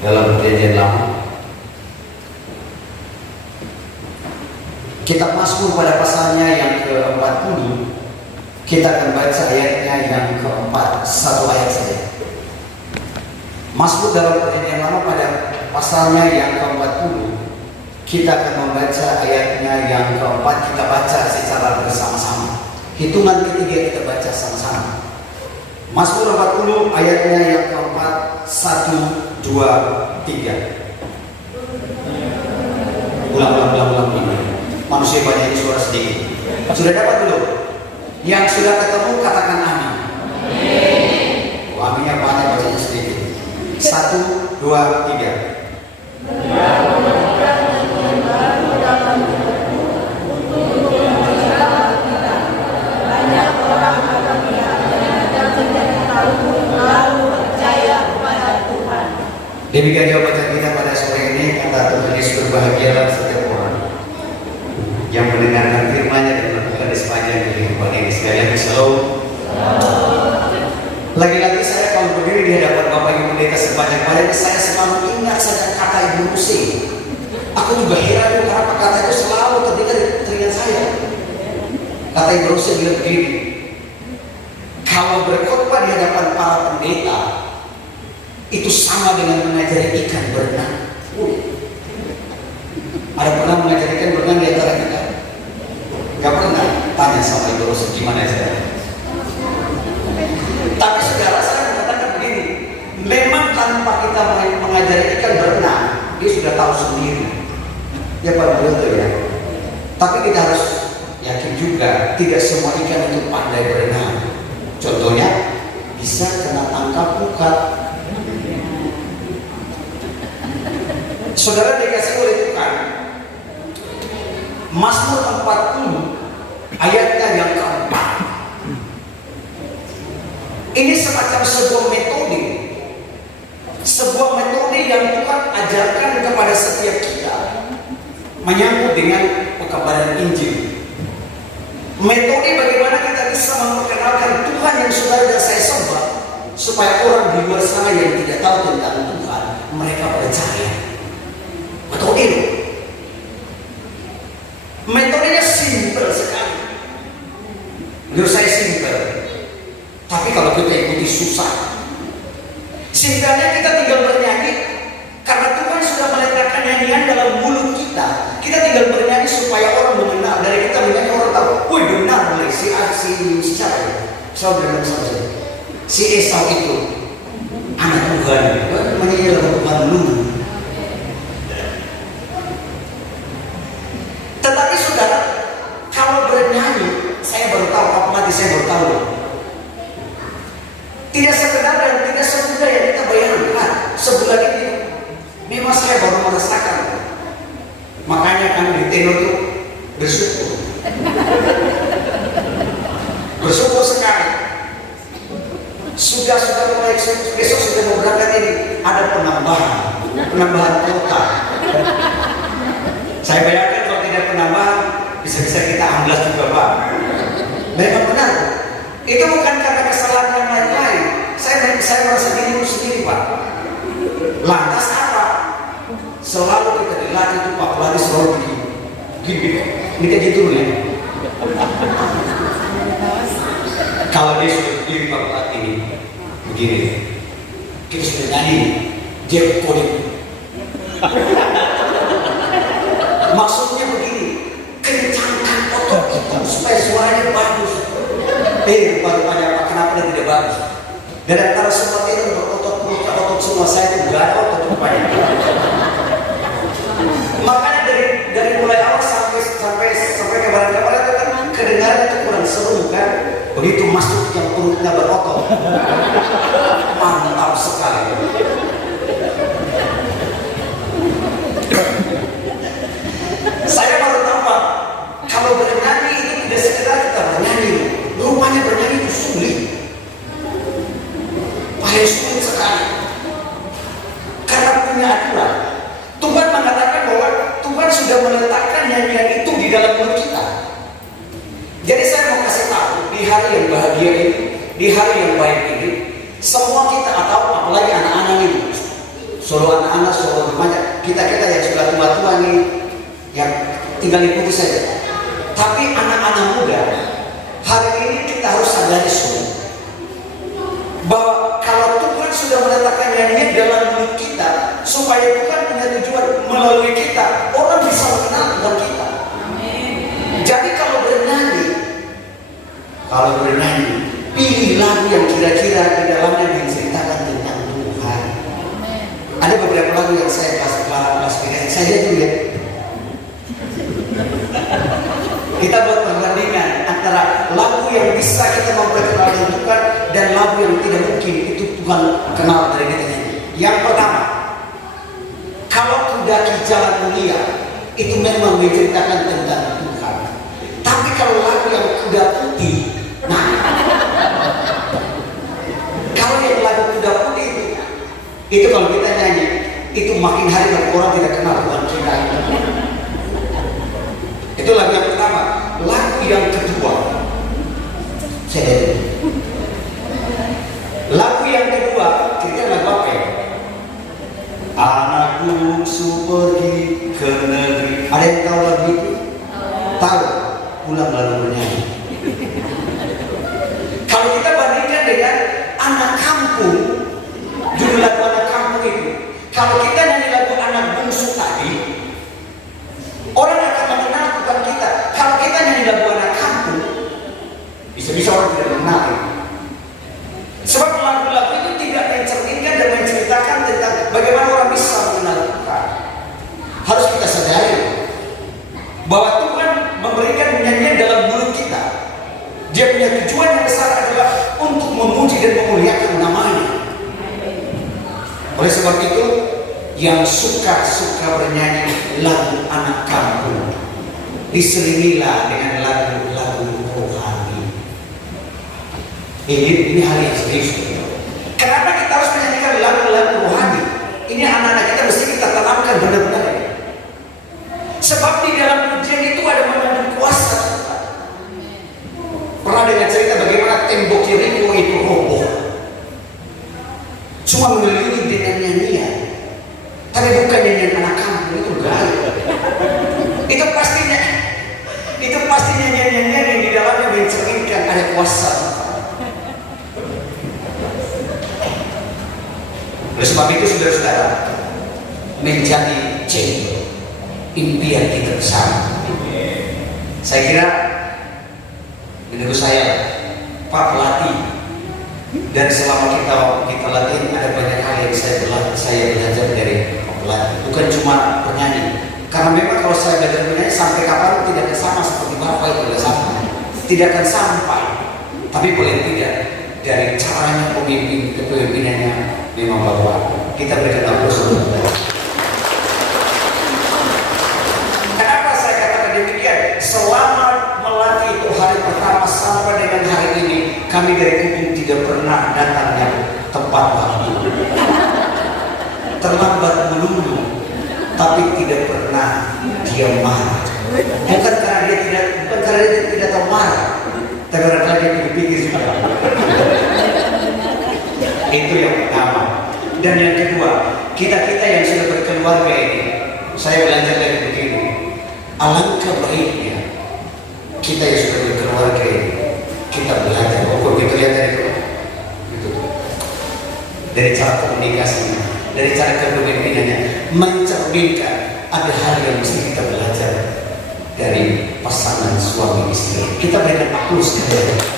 dalam Perjanjian Lama. Kitab Mazmur pada pasalnya yang ke-40, kita akan baca ayatnya yang keempat, satu ayat saja. Mazmur dalam Perjanjian Lama pada pasalnya yang ke-40, kita akan membaca ayatnya yang keempat. Kita baca secara bersama-sama. Hitungan ketiga kita baca sama-sama. Mazmur 40 ayatnya yang keempat, 1, 2, 3. Ulang. Manusia banyak, suara sedikit. Sudah dapat belum? Yang sudah ketemu katakan amin. Aminnya banyak, bacanya sedikit. 1, 2, 3. Banyak orang akan melihatnya dan menjadi tahu lalu percaya kepada Tuhan. Demikian juga bacaan kita pada sore ini. Kata Tuhan Yesus, berbahagialah setiap orang yang mendengarkan firman-Nya dan melakukan di sepanjang kehidupan ini. Sekalian shalom. Lagi-lagi saya kalau berdiri di hadapan Bapak Ibu Pendeta sebanyak-banyaknya, saya selalu ingat saja kata Ibu Lucy. Aku juga heran kenapa kata itu selalu terdengar di telinga saya. Kata Ibu Lucy bilang begini, kalau berkhotbah di hadapan para pendeta itu sama dengan mengajari ikan berenang. Ada pernah mengajar ikan berenang di antara kita? Gak pernah. Tanya sama Ibu Lucy gimana saudara. Tapi saudara, saya mengatakan begini, memang tanpa kita mengajari ikan berenang, dia sudah tahu sendiri. Ya Pak betul ya. Tapi kita harus yakin juga, tidak semua ikan itu pandai berenang. Contohnya, bisa kena tangkap pukat. Saudara dikasih oleh Tuhan, Mazmur 40 ayatnya yang keempat. Ini semacam sebuah metode yang Tuhan ajarkan kepada setiap kita menyambut dengan pekabaran Injil. Metode bagaimana kita bisa memperkenalkan Tuhan yang saudara dan saya sembah, supaya orang di luar sana yang tidak tahu tentang Tuhan, mereka percaya. Metode itu, metodenya simpel sekali. Menurut saya simpel, tapi kalau kita ikuti susah. Simpelnya kita tinggal bernyanyi, karena Tuhan sudah meletakkan nyanyian dalam mulut kita. Kita tinggal bernyanyi supaya orang mengenal. Dari kita menyanyi orang tahu, wih benar boleh si siapa ya? Saudara saya, si Esau itu anak Tuhan. Menyanyi dalam Tuhan dulu. Tetapi saudara, kalau bernyanyi, saya baru tahu, apalagi saya baru tahu. Tidak sekedar dan tidak semudah yang kita bayangkan. Sebulan ini memang saya baru merasakan. Makanya kan di tenor itu bersyukur. Bersyukur sekali. Sudah mulai besok sudah mau berangkat ini ada penambahan kota. Saya bayangkan kalau tidak penambahan bisa-bisa kita amblas juga Pak. Memang benar. Itu bukan karena kesalahan yang lain-lain. Saya merasa diri sendiri Pak. Lantas apa? Selalu kita dilatih itu Pak, pelatih selalu begini. Ini kayak gitu ya. Kalau dia sudah berdiri Pak pelatih ini begini, kita sudah nyanyi dia coding. Maksudnya begini, kencangkan otot kita supaya suaranya bagus. Rupanya apa? Kenapa dia tidak bagus? Dan antara semua itu berotot semua saya itu gak ada otot rupanya. Makanya dari mulai awal sampai ke barat itu kan kedengaran itu kurang seru kan? Begitu masuk yang perutnya berotot, mantap sekali. Saya baru tahu Pak, kalau bernyanyi itu tidak sekedar kita bernyanyi. Rupanya bernyanyi itu sulit. Paling sulit sekali. Karena punya aturan. Tuhan mengatakan bahwa Tuhan sudah meletakkan nyanyian itu di dalam mulut kita. Jadi saya mau kasih tahu, di hari yang bahagia ini, di hari yang baik ini, semua kita atau apalagi anak-anak ini, suruh anak-anak, suruh remaja, kita yang sudah tua-tua nih, yang tinggal ikuti saja. Tapi anak-anak muda, hari ini kita harus sadari semua bahwa kalau Tuhan sudah meletakkan nyanyian dalam mulut kita, supaya Tuhan punya tujuan melalui kita, orang bisa mengenal Tuhan kita. Jadi kalau bernyanyi, pilih lagu yang kira-kira di dalamnya menceritakan tentang Tuhan. Ada beberapa lagu yang saya klasifikasi saja dulu ya. Kita buat perbandingan antara lagu yang bisa kita memperkenalkan Tuhan dan lagu yang tidak mungkin itu Tuhan kenal dari kita. Yang pertama, kalau kudaki jalan mulia, itu memang menceritakan tentang Tuhan. Tapi kalau lagu yang kuda putih, nah, kalau yang lagu kuda putih itu kalau kita nyanyi, itu makin hari orang tidak kenal Tuhan kita. Itu lagu yang pertama. Lagu yang kedua, lagu yang kedua, kita lagu apa ya? Anak bungsu pergi ke negeri. Ada yang tahu lagu itu? Tahu? Pulang lalu bernyanyi. Kalau kita bandingkan dengan anak kampung, judul lagu anak kampung itu, kalau kita nyanyi lagu anak bungsu tadi, orang akan mengenal Tuhan kita. Kalau kita nyanyi lagu anak kampung, bisa-bisa orang tidak mengenal. Sebab lagu-lagu itu tidak mencerminkan dan menceritakan tentang bagaimana orang bisa mengenal Tuhan. Harus kita sadari bahwa Tuhan memberikan nyanyian dalam mulut kita. Dia punya tujuan yang besar adalah untuk memuji dan memuliakan namanya. Oleh sebab itu, yang suka bernyanyi lagu anak kampung, diselingilah dengan lagu-lagu rohani. Ini hal yang serius. Kenapa kita harus menyanyikan lagu-lagu rohani? Ini anak-anak kita mesti kita tanamkan benar-benar. Sebab di dalam pujian itu ada mengandung kuasa. Pernah dengar cerita bagaimana tembok Yeriko itu roboh, cuma mengelilingi dengan nyanyian. Tapi bukan nyanyian anak kampung, itu gaib. Itu pastinya nyanyian yang di dalamnya mencerminkan ada kuasa. Oleh sebab itu saudara-saudara, menjadi cendol impian kita bersama. Saya kira menurut saya Pak pelatih, dan selama kita latih ada banyak hal yang saya belajar dari Pak pelatih. Bukan cuma bernyanyi, karena memang kalau saya belajar bernyanyi sampai kapan tidak akan sama seperti Bapak itu tidak sama, tidak akan sampai. Tapi boleh tidak dari caranya pemimpin kepemimpinannya memang Bapak. Kita berikan aplaus untuk Bapak. Kenapa saya katakan demikian? Selama melatih itu hari pertama sampai dengan hari ini, kami dari Kuping tidak pernah datang yang tepat waktu. Terlambat melulu, tapi tidak pernah dia marah. Bukan karena dia tidak tahu marah, tapi karena dia berpikir juga. Itu yang pertama. Dan yang kedua, kita yang sudah berkeluarga ini, saya belajar dari begini. Alangkah baiknya kita yang sudah berkeluarga ini, kita belajar. Kita lihat dari cara komunikasinya, dari cara kepemimpinannya, mencerminkan ada hal yang mesti kita belajar dari pasangan suami istri. Kita berikan aplaus kepada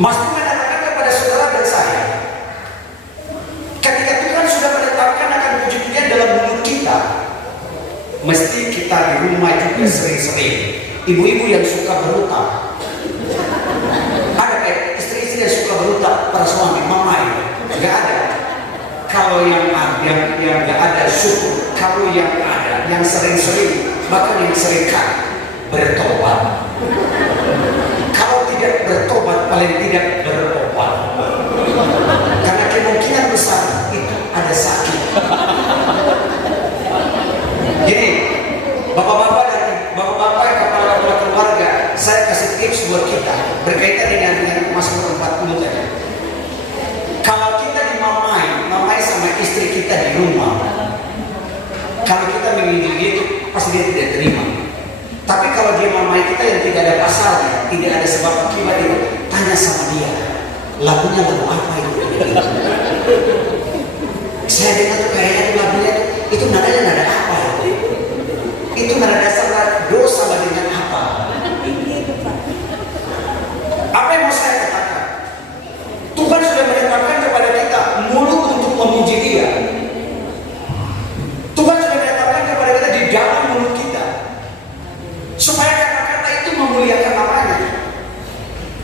Mas Tuhan katakan kepada saudara dan saya, ketika Tuhan sudah menetapkan akan puji-pujian dalam mulut kita, mesti kita di rumah juga sering-sering. Ibu-ibu yang suka berutang, ada istri-istri yang suka berutang pada suami, mama itu nggak ada. Kalau yang nggak ada syukur, kalau yang ada, yang sering-sering, bahkan yang seringkali bertobat. Kalau tidak bertobat, paling tidak berobat. Karena kemungkinan besar itu ada sakit. Jadi bapak-bapak yang kepala keluarga, saya kasih tips buat kita berkaitan dengan masuk 40 tadi. rumah. Kalau kita menginjil dia itu pasti dia tidak terima. Tapi kalau dia mamai kita yang tidak ada pasalnya, tidak ada sebab akibat itu, tanya sama dia, lagunya lagu apa itu? Saya dengar tuh kayaknya tuh lagunya itu nadanya nada apa itu? Itu nada dasar dosa dengan apa? Apa yang mau saya katakan? Tuhan sudah menetapkan kepada kita mulut untuk memuji Dia. Tuhan sudah menetapkan kepada kita di dalam mulut kita supaya kata-kata itu memuliakan namanya.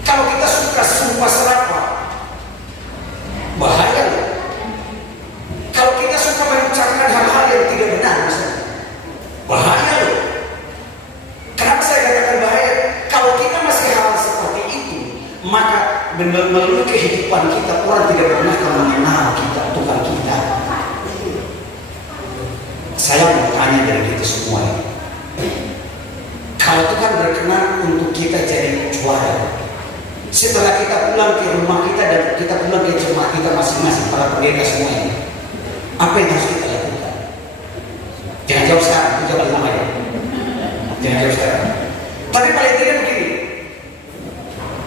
Kalau kita suka sumpah serapah, bahaya loh. Kalau kita suka mengucapkan hal-hal yang tidak benar, bahaya loh. Kenapa saya katakan bahaya? Kalau kita masih hal seperti itu, maka melalui kehidupan kita orang tidak pernah mengenal kita, Tuhan kita. Saya mau tanya dari kita semua, kalau Tuhan berkenan untuk kita jadi juara, setelah kita pulang ke rumah kita dan kita pulang ke jemaat kita masing-masing, para pendeta semua ini, apa yang harus kita lakukan? Jangan jawab sekarang, itu jawab lama ya. Jangan jawab sekarang. Tapi paling tidak begini,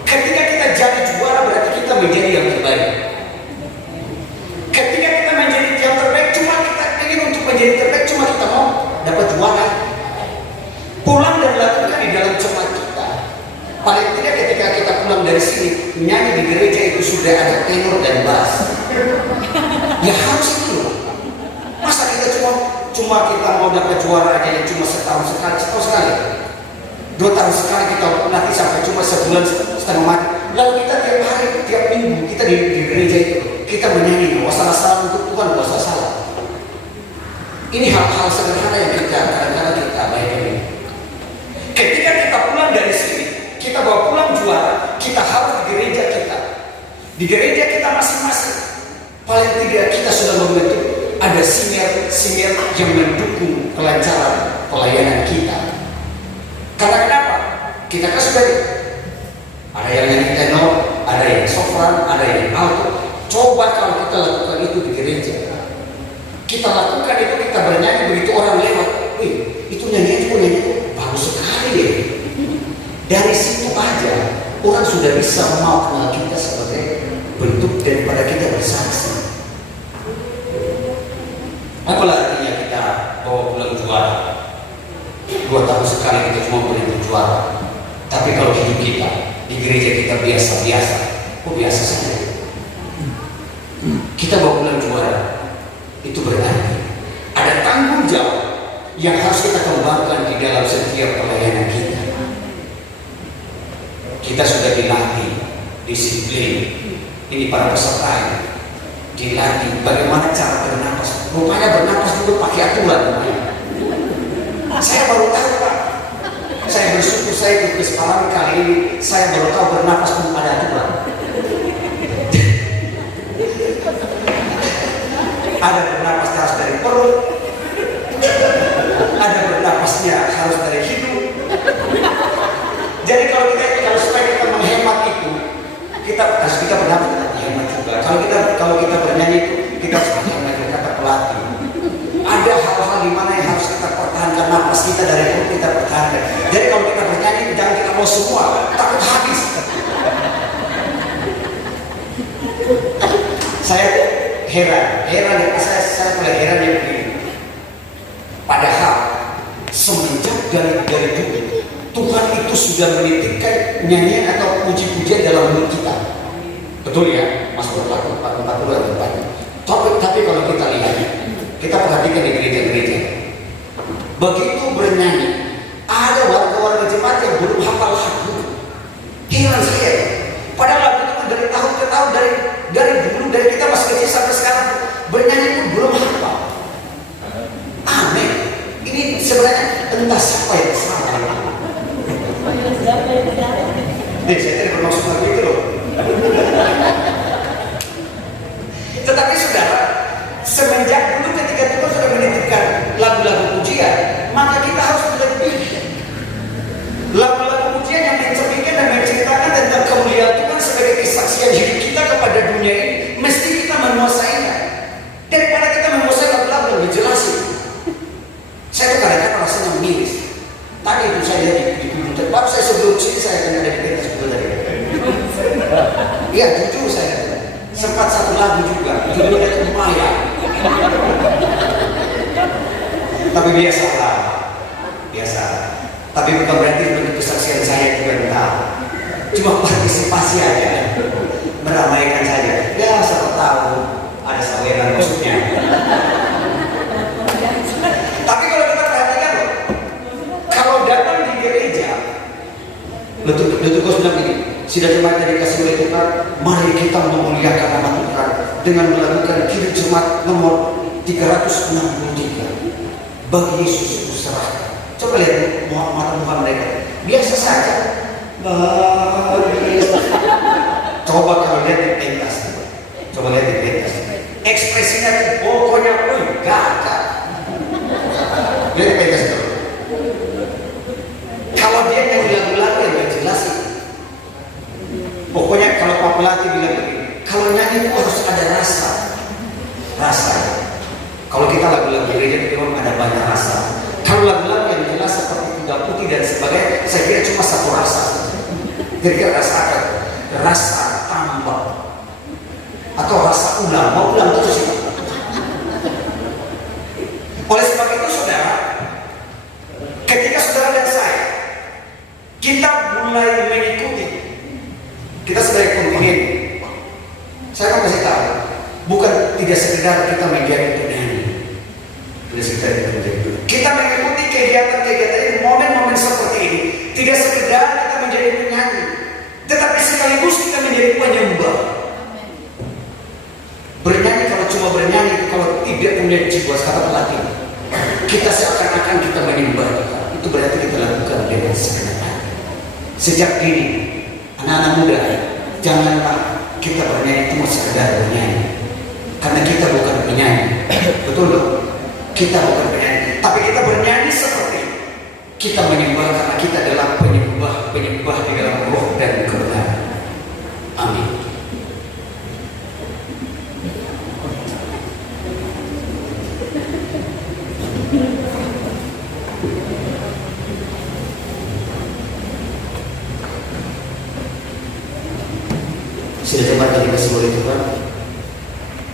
ketika kita jadi juara berarti kita menjadi yang terbaik. Ketika kita menjadi yang terbaik, cuma kita ingin untuk menjadi terbaik, cuma kita mau dapat juara. Pulang dan lakukan di dalam jemaat kita. Paling tidak ketika kita pulang dari sini, nyanyi di gereja itu sudah ada tenor dan bass. Ya harus itu. Masa kita cuma kita mau dapat juara aja yang cuma setahun sekali, 2 tahun sekali kita nanti sampai cuma sebulan setengah mati. Lalu kita tiap hari, tiap minggu kita di gereja itu kita menyanyi wassalam untuk Tuhan, puasa salah. Ini hal-hal sederhana yang kita kadang-kadang kita abaikan ini. Ketika kita pulang dari sini, kita bawa pulang juara, kita harus di gereja kita. Di gereja kita masing-masing, paling tidak kita sudah membentuk ada singer yang mendukung kelancaran pelayanan kita. Karena kenapa? Kita kan sudah ada yang nyanyi tenor, ada yang sopran, ada yang alto. Coba kalau kita lakukan itu di gereja, kita lakukan itu, kita bernyanyi begitu orang lewat, wih itu nyanyi bagus sekali deh. Dari situ aja orang sudah bisa mau kenal kita sebagai bentuk daripada kita bersaksi. Apalah artinya kita bawa pulang juara? 2 tahun sekali kita cuma beri juara. Tapi kalau hidup kita di gereja kita biasa-biasa, biasa saja. Kita bawa pulang juara, itu berarti ada tanggung jawab yang harus kita kembangkan di dalam setiap pelayanan kita. Kita sudah dilatih disiplin. Ini para peserta ini dilatih bagaimana cara bernapas. Rupanya bernapas itu pakai aturan. Saya baru tahu Pak. Saya bersyukur saya ikut kesempatan kali ini. Saya baru tahu bernapas pun ada aturan. Ada bernapas harus dari perut, ada bernapasnya harus dari hidung. Jadi kalau supaya kita menghemat itu, kita bernapas hemat juga. Kalau kita bernyanyi itu, kita harus hemat, kata pelatih. Ada hal-hal di mana yang harus kita pertahankan napas kita dari perut kita pertahankan. Jadi kalau kita bernyanyi jangan kita mau semua, takut habis. Saya heran saya mulai heran yang begini. Padahal semenjak dari dulu Tuhan itu sudah menitipkan nyanyian atau puji-pujian dalam mulut kita. Betul ya? Mas berlaku 40 atau 40. Tapi kalau kita lihat, kita perhatikan di gereja-gereja, begitu bernyanyi, ada warga-warga jemaat yang belum hafal lagu. Heran saya. Padahal lagu itu dari tahun ke tahun, dari dulu, dari kita masih kecil sampai sekarang bernyanyi pun belum hafal. Aneh. Ini sebenarnya entah siapa yang salah. Saya tidak bermaksud seperti itu loh. Tetapi saudara, semenjak dulu ketika Tuhan sudah menitipkan lagu-lagu pujian, maka kita harus lebih lagu-lagu pujian yang mencerminkan dan menceritakan tentang kemuliaan Tuhan sebagai kesaksian hidup kita kepada dunia ini. Mesti kita menguasainya. Daripada kita menguasai lagu sempat satu lagu juga, judulnya lumayan. Tapi biasalah, biasa. Tapi bukan berarti bentuk kesaksian saya juga entah. Cuma partisipasi aja, meramaikan saja. Ya, siapa tahu ada saweran maksudnya. Tapi kalau kita perhatikan loh, kalau datang di gereja, Leviticus bilang begini, sidang jemaat yang dikasih oleh Tuhan, mari kita memuliakan nama Tuhan dengan melakukan kirim jemaat nomor 363. Bagi Yesus kuserahkan. Coba lihat mata mereka, biasa saja. Bagi Yesus. Coba kalau lihat di pentas, coba lihat di pentas, ekspresinya pokoknya gagah. Lihat di pentas itu. Kalau dia nyanyi lagu-lagu yang jelas sih. Pokoknya kalau Pak Pelatih bilang begini, kalau nyanyi itu harus ada rasa. Kalau kita lagu-lagu gereja memang ada banyak rasa. Kalau lagu-lagu yang jelas seperti Kuda Putih dan sebagainya, saya kira cuma satu rasa. Kira-kira rasa tambah atau rasa ulang, mau ulang terus sih. Oleh sebab itu saudara, ketika saudara dan saya kita mulai mengikuti, kita sebagai kontingen, saya akan kasih tahu, bukan tidak sekedar kita menjadi penyanyi, tidak sekedar kita menjadi penyanyi. Kita mengikuti kegiatan-kegiatan ini, momen-momen seperti ini, tidak sekedar kita menjadi penyanyi, tetapi sekaligus kita menjadi penyembah. Bernyanyi kalau cuma bernyanyi, kalau tidak punya jiwa, kata pelatih, kita seakan-akan kita menyembah Tuhan. Itu berarti kita lakukan dengan segenap hati. Sejak dini, anak-anak muda, janganlah kita bernyanyi cuma sekedar bernyanyi, karena kita bukan penyanyi. Betul loh, kita bukan penyanyi, tapi kita bernyanyi seperti kita menyembah, karena kita adalah penyembah di dalam roh dan kebenaran. Amin.